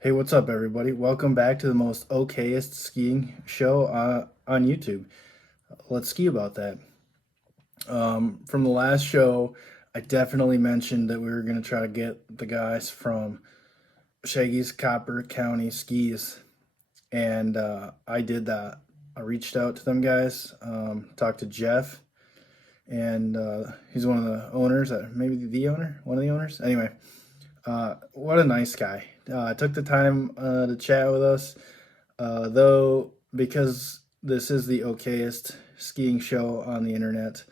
Hey, what's up, everybody? Welcome back to the most okayest skiing show on YouTube. Let's ski about that. From the last show, I definitely mentioned that we were going to try to get the guys from Shaggy's Copper County Skis, and I did that. I reached out to them guys, talked to Jeff, and he's one of the owners, maybe the owner, one of the owners. Anyway, what a nice guy. Took the time to chat with us, though, because this is the okayest skiing show on the internet.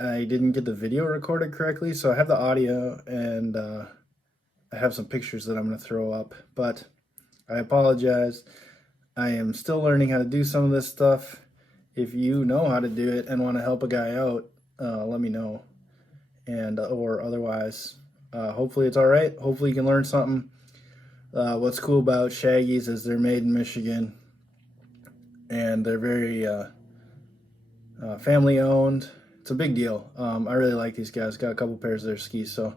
I didn't get the video recorded correctly, so I have the audio and I have some pictures that I'm going to throw up, but I apologize. I am still learning how to do some of this stuff. If you know how to do it and want to help a guy out, let me know. And or otherwise, hopefully it's all right. Hopefully you can learn something. What's cool about Shaggy's is they're made in Michigan, and they're very family owned. It's a big deal. I really like these guys. Got a couple pairs of their skis, so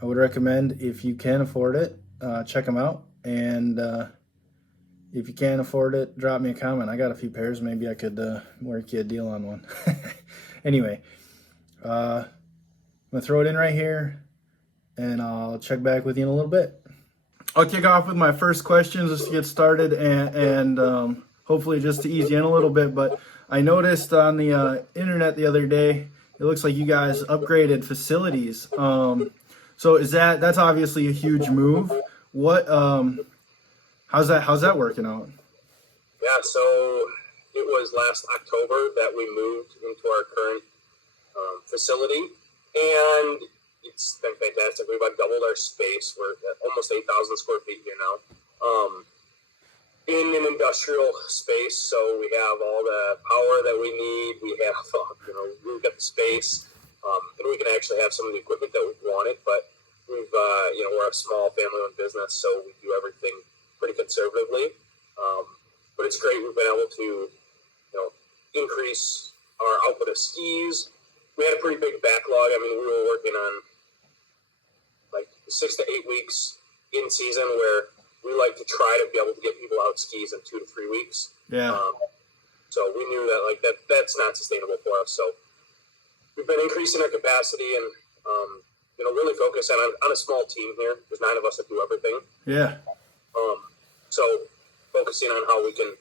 I would recommend, if you can afford it, check them out. And if you can't afford it, drop me a comment. I got a few pairs. Maybe I could work you a deal on one. Anyway, I'm gonna throw it in right here, and I'll check back with you in a little bit. I'll kick off with my first questions just to get started, and hopefully just to ease you in a little bit. But I noticed on the internet the other day, it looks like you guys upgraded facilities. So that's obviously a huge move. What how's that working out? Yeah, so it was last October that we moved into our current facility, and it's been fantastic. We've about doubled our space. We're at almost 8,000 square feet here now. In an industrial space, so we have all the power that we need. We have, we've got the space, and we can actually have some of the equipment that we wanted. But we're a small family-owned business, so we do everything pretty conservatively. But it's great. We've been able to, increase our output of skis. We had a pretty big backlog. I mean, we were working on like 6 to 8 weeks in season, where we like to try to be able to get people out skis in 2 to 3 weeks. Yeah. So we knew that that's not sustainable for us. So we've been increasing our capacity and really focusing on a small team here. There's 9 of us that do everything. Yeah. So focusing on how we can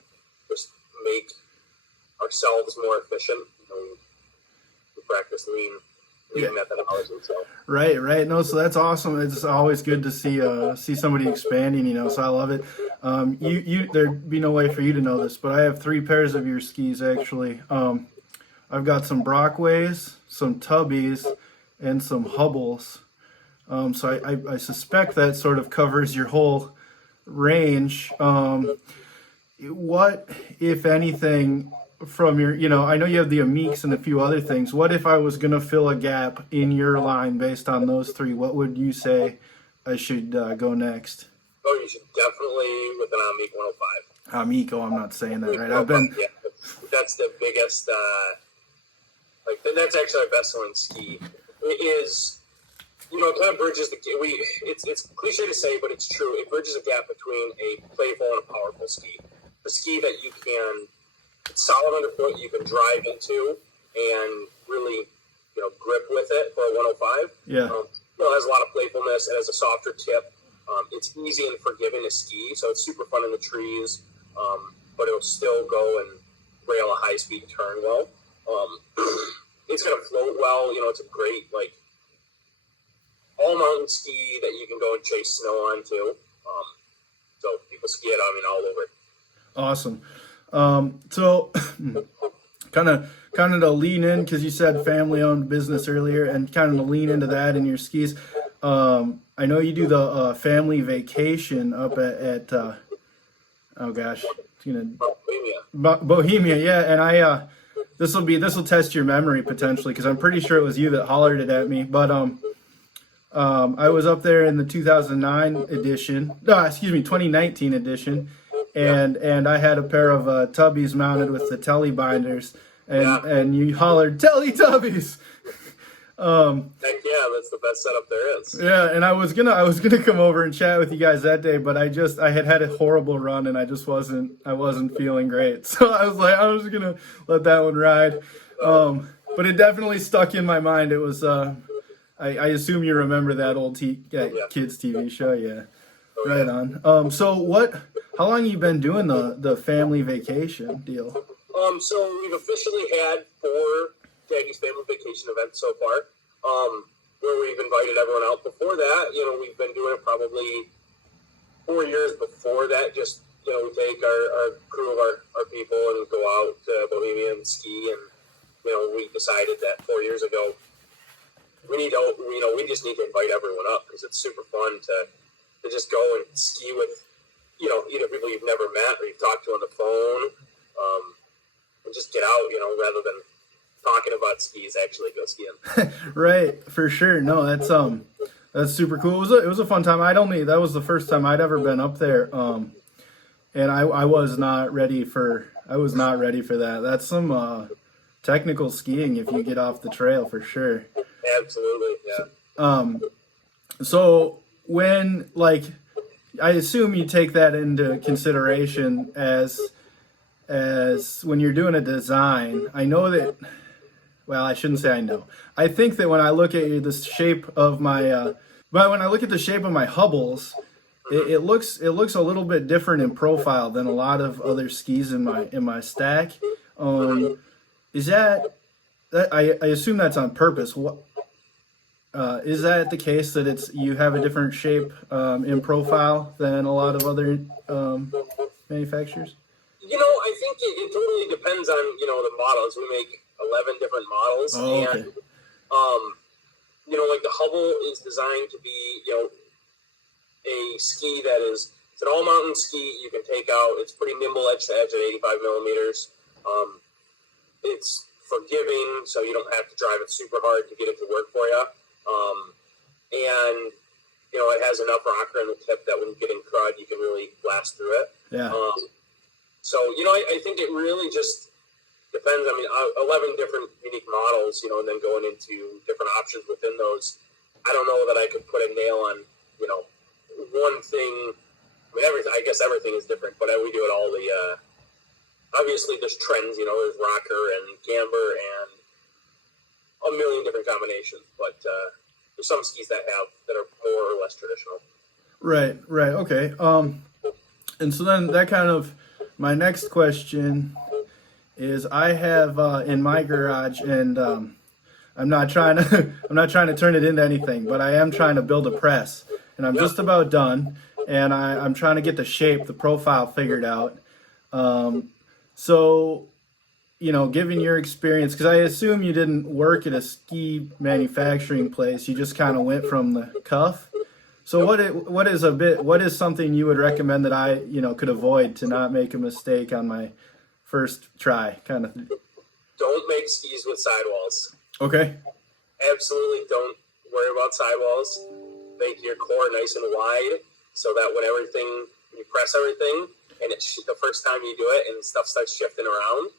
just make ourselves more efficient. We practice lean methodology. So. Right. No, so that's awesome. It's always good to see somebody expanding, so I love it. There'd be no way for you to know this, but I have 3 pairs of your skis actually. I've got some Brockways, some Tubbies, and some Hubbles. So I suspect that sort of covers your whole range. What, if anything, from your, I know you have the Amiques and a few other things. What if I was going to fill a gap in your line based on those 3? What would you say I should go next? Oh, you should definitely with an Amique 105. Amique, I'm not saying that right. Yeah, that's the biggest, that's actually our best selling ski. It is, it kind of bridges it's cliche to say, but it's true. It bridges a gap between a playful and a powerful ski. The ski that you can, it's solid underfoot, you can drive into and really, grip with it for a 105. Yeah. It has a lot of playfulness. It has a softer tip. It's easy and forgiving to ski, so it's super fun in the trees, but it'll still go and rail a high-speed turn well. It's going to float well. It's a great, all-mountain ski that you can go and chase snow on, too. So people ski it, all over. Awesome. So kind of to lean in, because you said family-owned business earlier, and kind of to lean into that in your skis. I know you do the family vacation up at Bohemia, yeah. And this will test your memory potentially, because I'm pretty sure it was you that hollered it at me. But I was up there in the 2019 edition, and I had a pair of Tubbies mounted with the telly binders, and you hollered Teletubbies. Heck yeah, that's the best setup there is. Yeah, and I was gonna come over and chat with you guys that day, but I had a horrible run and I wasn't feeling great, so I was gonna let that one ride. But it definitely stuck in my mind. It was I assume you remember that old Yeah. kids TV show, yeah. Oh Right yeah. on. So how long you been doing the family vacation deal? So we've officially had 4 Shaggy's family vacation events so far. Where we've invited everyone out. Before that, we've been doing it probably 4 years before that. Just we take our crew of our people and go out to Bohemia and ski. And we decided that 4 years ago we just need to invite everyone up because it's super fun to just go and ski with either people you've never met or you've talked to on the phone, and just get out, rather than talking about skis, actually go skiing. Right, for sure. No, that's super cool. It was a fun time. That was the first time I'd ever been up there. And I was not ready for that. That's some technical skiing if you get off the trail for sure. Absolutely, yeah. So when I assume you take that into consideration as when you're doing a design. I know that. Well, I shouldn't say I know. I think that when I look at the shape of my, but when I look at the shape of my Hubbles, it looks a little bit different in profile than a lot of other skis in my stack. Is that I assume that's on purpose? What is that the case that you have a different shape in profile than a lot of other manufacturers? I think it totally depends on the models. We make 11 different models, Oh, okay. and like the Hubble is designed to be a ski that it's an all mountain ski you can take out. It's pretty nimble edge to edge at 85 millimeters. It's forgiving, so you don't have to drive it super hard to get it to work for you. And it has enough rocker in the tip that when you get in crud, you can really blast through it. Yeah. So I think it really just depends. I mean, 11 different unique models, and then going into different options within those. I don't know that I could put a nail on one thing. I mean, everything. I guess everything is different, but we do it all. Obviously there's trends. There's rocker and camber and a million different combinations, but there's some skis that are more or less traditional. Right. Okay. And so then that kind of my next question is I have in my garage, and I'm not trying to turn it into anything, but I am trying to build a press, and I'm just about done, and I'm trying to get the shape, the profile figured out. So, given your experience, because I assume you didn't work at a ski manufacturing place, you just kind of went from the cuff. So what is something you would recommend that I could avoid to not make a mistake on my first try, kind of? Don't make skis with sidewalls. Okay. Absolutely don't worry about sidewalls. Make your core nice and wide so that when you press everything, and the first time you do it and stuff starts shifting around,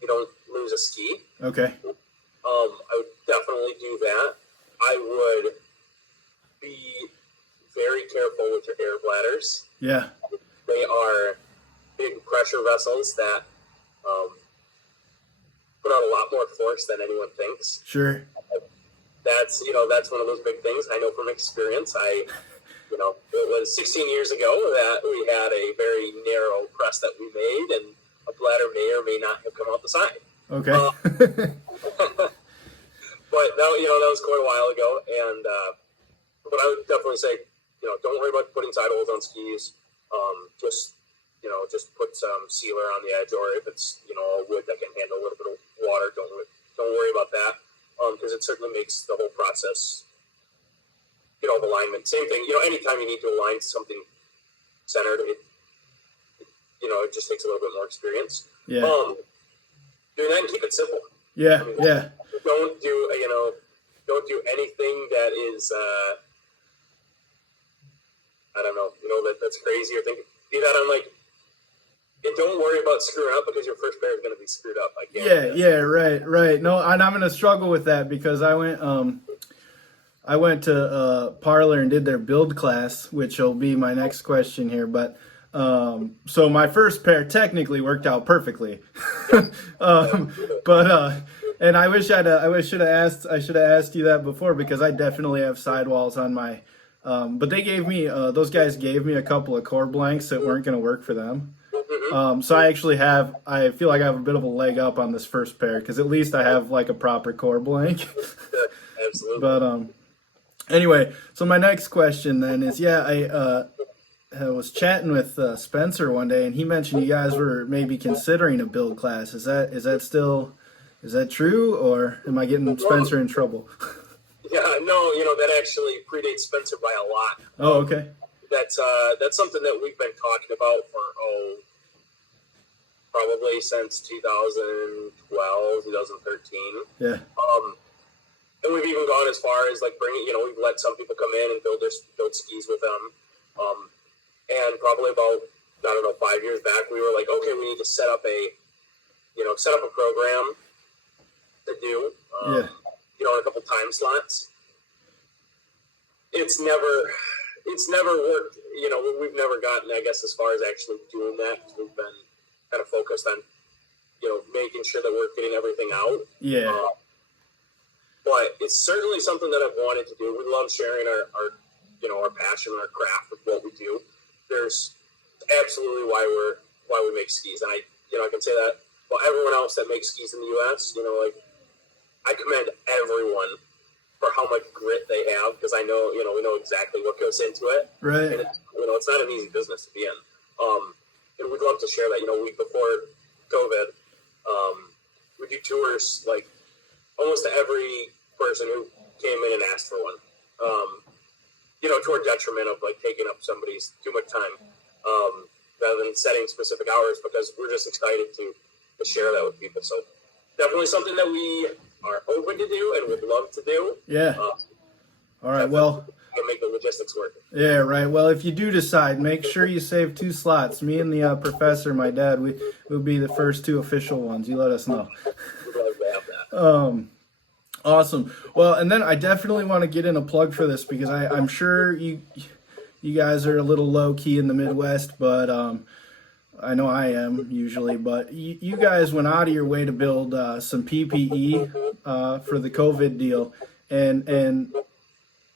you don't lose a ski. Okay. I would definitely do that. I would be very careful with your air bladders. Yeah. They are big pressure vessels that put out a lot more force than anyone thinks. Sure. That's one of those big things. I know from experience. It was 16 years ago that we had a very narrow press that we made, and a bladder may or may not have come out the side. Okay. But that was quite a while ago, and but I would definitely say, don't worry about putting sidewalls on skis. Just put some sealer on the edge, or if it's all wood that can handle a little bit of water, don't worry about that, because it certainly makes the whole process, of alignment. Same thing, anytime you need to align something centered, it just takes a little bit more experience. Yeah. Do that and keep it simple. Yeah. Yeah. Don't do anything that is I don't know, that's crazy, or do that on And don't worry about screwing up because your first pair is going to be screwed up. I guarantee Yeah, right. No, and I'm gonna struggle with that because I went to Parlor and did their build class, which will be my next question here. But so my first pair technically worked out perfectly, but and I wish I should have asked you that before because I definitely have sidewalls on my. But they gave me those guys gave me a couple of core blanks that weren't going to work for them. So I feel like I have a bit of a leg up on this first pair because at least I have like a proper core blank. Absolutely. But anyway, so my next question then is, I was chatting with Spencer one day, and he mentioned you guys were maybe considering a build class. Is that true, or am I getting Spencer in trouble? Yeah, no, that actually predates Spencer by a lot. Oh, okay. That's something that we've been talking about for probably since 2012, 2013. Yeah. And we've even gone as far as like bringing, we've let some people come in and build skis with them. And probably about, I don't know, 5 years back, we were like, okay, we need to set up a program to do, in a couple time slots. It's never worked. We've never gotten, I guess, as far as actually doing that. We've been kind of focused on, making sure that we're getting everything out. Yeah. But it's certainly something that I've wanted to do. We love sharing our passion and our craft with what we do. There's absolutely why we make skis, and I can say that about everyone else that makes skis in the U.S. I commend everyone for how much grit they have because I know we know exactly what goes into it. Right. And it's not an easy business to be in. And we'd love to share that. We before COVID, we do tours like almost to every person who came in and asked for one. To our detriment of like taking up somebody's too much time, rather than setting specific hours because we're just excited to share that with people. So definitely something that we are open to do and would love to do. Yeah. All right. Well, to make the logistics work. Yeah, right. Well, if you do decide, make sure you save 2 slots. Me and the professor, my dad, we'll be the first 2 official ones. You let us know. We'd love to have that. Awesome. Well, and then I definitely want to get in a plug for this because I'm sure you guys are a little low key in the Midwest, but I know I am usually. But you guys went out of your way to build some PPE for the COVID deal, and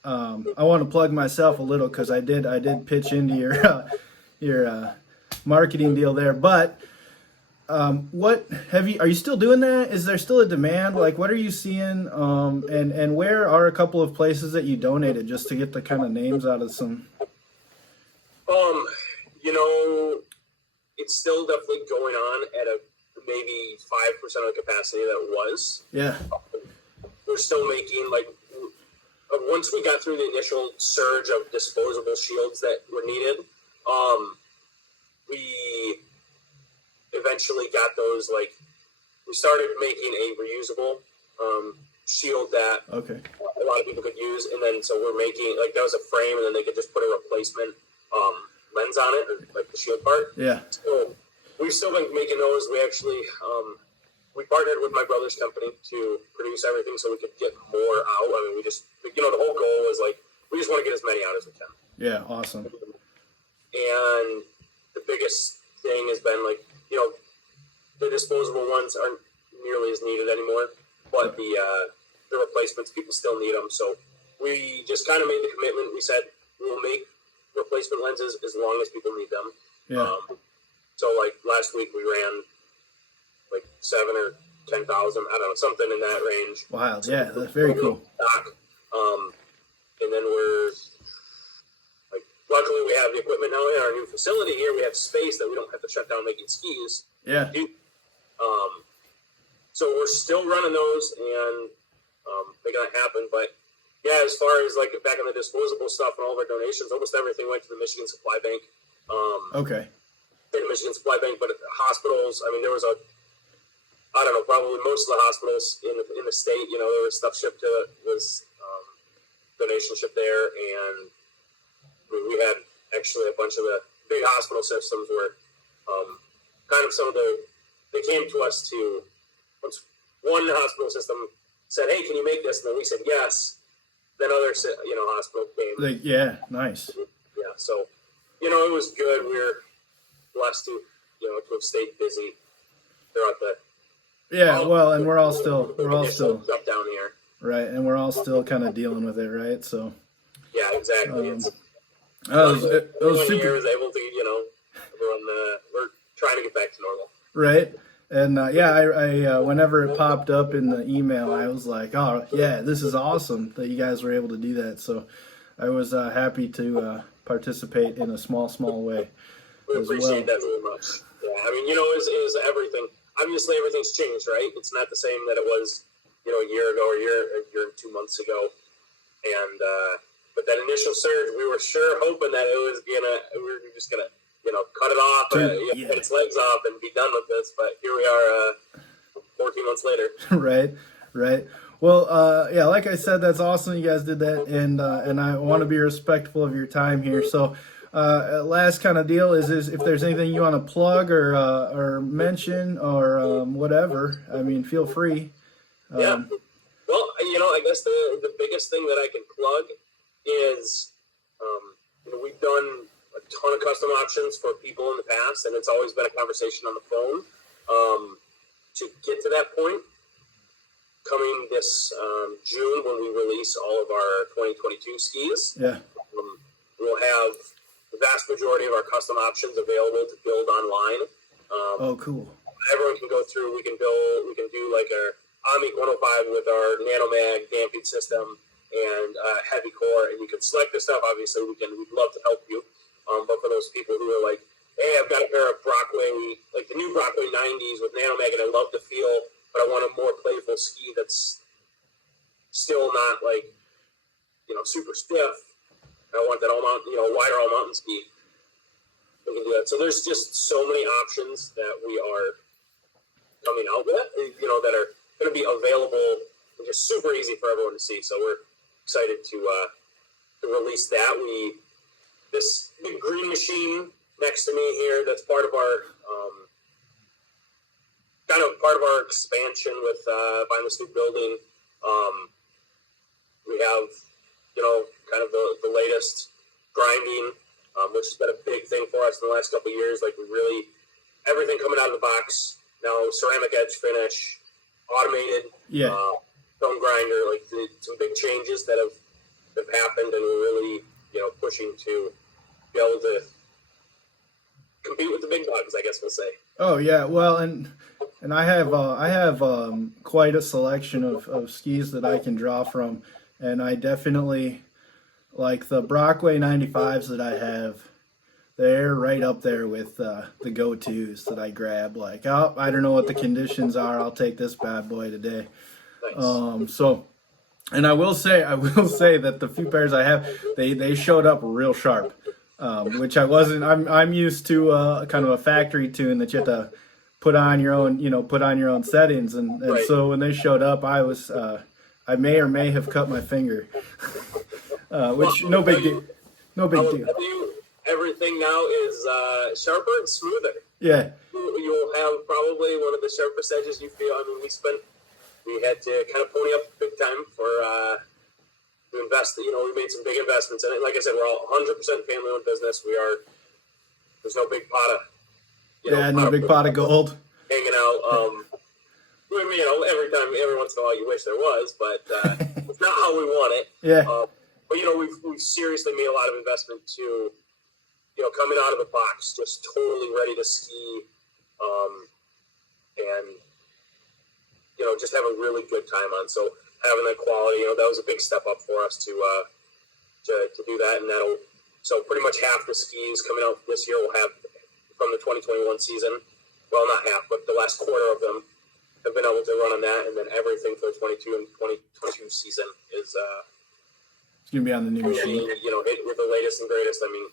I want to plug myself a little because I did pitch into your marketing deal there, but. Are you still doing that? Is there still a demand? Like, what are you seeing? And where are a couple of places that you donated just to get the kind of names out of some? It's still definitely going on at a maybe 5% of the capacity that it was. Yeah. We're still making once we got through the initial surge of disposable shields that were needed, we eventually got those, we started making a reusable shield that a lot of people could use, and then so we're making, that was a frame, and then they could just put a replacement lens on it, or the shield part. Yeah. So we've still been making those. We actually, we partnered with my brother's company to produce everything so we could get more out. I mean, we just, the whole goal was, we just want to get as many out as we can. Yeah, awesome. And the biggest thing has been, the disposable ones aren't nearly as needed anymore, but the replacements, people still need them. So we just kind of made the commitment. We said we'll make replacement lenses as long as people need them. Yeah. So last week we ran 7 or 10,000, I don't know, something in that range. Wow. Yeah, that's very cool. And then we're luckily we have the equipment now in our new facility here. We have space that we don't have to shut down making skis. Yeah. So we're still running those and they're going to happen. But yeah, as far as back on the disposable stuff and all of our donations, almost everything went to the Michigan Supply Bank. Okay. The Michigan Supply Bank, but at the hospitals, I mean, there was I don't know, probably most of the hospitals in the state, there was stuff shipped to it, was donation shipped there, and we had actually a bunch of the big hospital systems where kind of some of they came to us to, once one hospital system said, hey, can you make this? And then we said yes. Then other, hospital came. Like, yeah, nice. Yeah, so, it was good. We were blessed to have stayed busy throughout the. Yeah, well, and we're all still up down here. Right, and we're all still kind of dealing with it, right? So. Yeah, exactly. It was super. Years able to, everyone. We're trying to get back to normal. Right. And I whenever it popped up in the email, I was like, oh yeah, this is awesome that you guys were able to do that. So I was happy to participate in a small way. We appreciate that very much. Yeah, I mean, is everything. Obviously, everything's changed, right? It's not the same that it was, a year ago, or a year and 2 months ago. And but that initial surge, we were sure hoping that we were just gonna, cut it off, cut its legs off, and be done with this. But here we are, 14 months later. Right. Well, yeah, like I said, that's awesome. You guys did that, and I want to be respectful of your time here. So, last kind of deal is if there's anything you want to plug or mention or whatever. I mean, feel free. Yeah. Well, I guess the biggest thing that I can plug is, we've done a ton of custom options for people in the past, and it's always been a conversation on the phone. To get to that point, coming this June when we release all of our 2022 skis, we'll have the vast majority of our custom options available to build online. Oh, cool. Everyone can go through. We can do like our Omni 105 with our Nanomag damping system and heavy core, and you can select the stuff. Obviously, we'd love to help you. But for those people who are like, hey, I've got a pair of Brockway, like the new Brockway 90s with Nanomag, and I love the feel, but I want a more playful ski that's still not like, super stiff. I want that wider all mountain ski. We can do that. So there's just so many options that we are coming out with, that are going to be available and just super easy for everyone to see. So we're excited to release that. This big green machine next to me here, that's part of our expansion with buying this new building. We have kind of the latest grinding, which has been a big thing for us in the last couple of years. Like, we really, everything coming out of the box now, ceramic edge finish, automated, stone grinder, like some big changes that have happened, and we're really pushing to be able to compete with the big dogs, I guess we'll say. Oh yeah, well, and I have quite a selection of skis that I can draw from, and I definitely like the Brockway 95s that I have. They're right up there with the go-tos that I grab. Like, oh, I don't know what the conditions are. I'll take this bad boy today. Nice. And I will say that the few pairs I have, they showed up real sharp, which I wasn't. I'm used to kind of a factory tune that you have to put on your own settings, and right. So when they showed up, I was I may or may have cut my finger, which no big deal. Everything now is sharper and smoother. Yeah. You'll have probably one of the sharpest edges you feel. I mean, we had to kind of pony up big time to invest. We made some big investments in it. Like I said, we're all 100% family-owned business. There's no big pot of, no big pot of gold hanging out. Every once in a while, you wish there was, but it's not how we want it. Yeah. But we've seriously made a lot of investment to, coming out of the box, just totally ready to ski, and just have a really good time on. So having that quality, that was a big step up for us to do that, and so pretty much half the skis coming out this year will have from the 2021 season. Well, not half, but the last quarter of them have been able to run on that, and then everything for the 22 and 2022 season is it's gonna be on the new machine. Hit with the latest and greatest. I mean,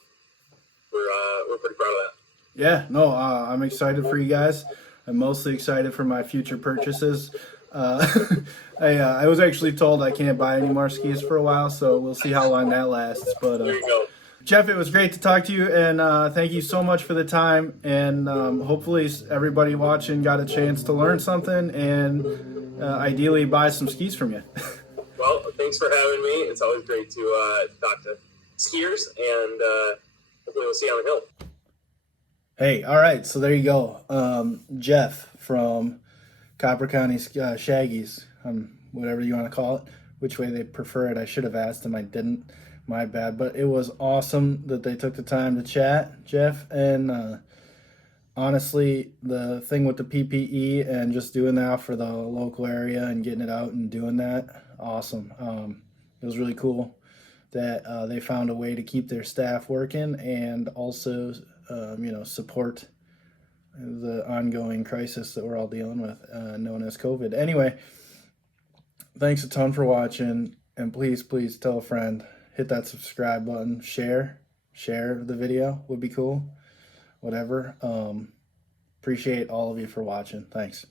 we're pretty proud of that. Yeah, no, I'm excited for you guys. I'm mostly excited for my future purchases. I was actually told I can't buy any more skis for a while, so we'll see how long that lasts. But there you go. Jeff, it was great to talk to you, and thank you so much for the time. And hopefully, everybody watching got a chance to learn something and ideally buy some skis from you. Well, thanks for having me. It's always great to talk to skiers, and hopefully we'll see you on the hill. Hey, all right, so there you go. Jeff from Copper County Shaggies, whatever you want to call it, which way they prefer it. I should have asked them, I didn't. My bad. But it was awesome that they took the time to chat, Jeff. And honestly, the thing with the PPE and just doing that for the local area and getting it out and doing that, awesome. It was really cool that they found a way to keep their staff working and also, support the ongoing crisis that we're all dealing with, known as COVID. Anyway, thanks a ton for watching, and please tell a friend, hit that subscribe button, share the video would be cool, whatever. Appreciate all of you for watching. Thanks.